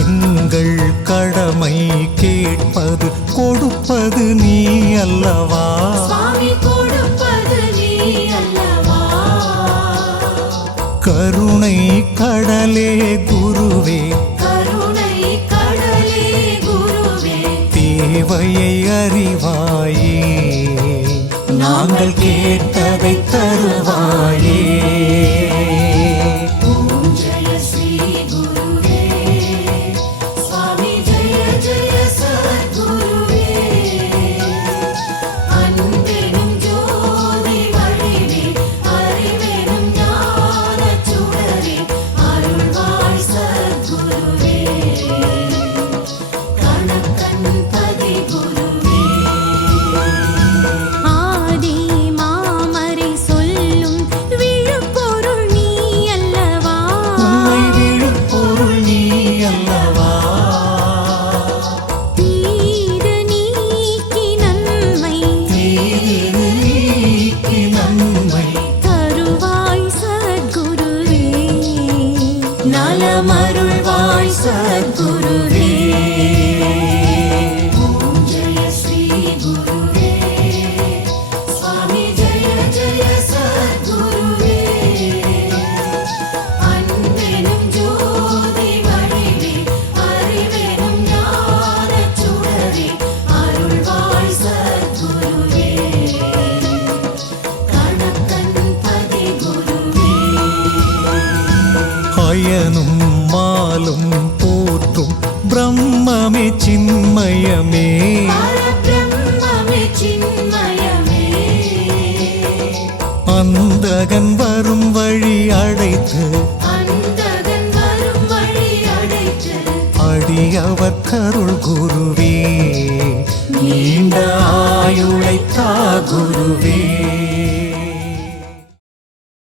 எங்கள் கடமை கேட்பது கொடுப்பது நீ அல்லவா? கருணை கடலே குருவே, தேவையை அறிவாயே, நாங்கள் கேட்டதை தருவாயே. நலமருள்வாய் சத்குருவே. ஓம் ஜெய ஸ்ரீ குருவே, சுவாமி ஜெய ஜெய சத்குருவே. அன்பெனும் ஜோதி வடிவே, அறிவெனும் ஞானச் சுடரே, அருள்வாய் சத்குருவே. கணக்கன் பதி குருவே. அயனும் மாலும் போற்றும் பிரம்மமே சின்மயமே, அந்தகன் வரும் வழி அடைத்து அடியவர் கருள் குருவே, நீண்ட ஆயுளைத்தா குருவே.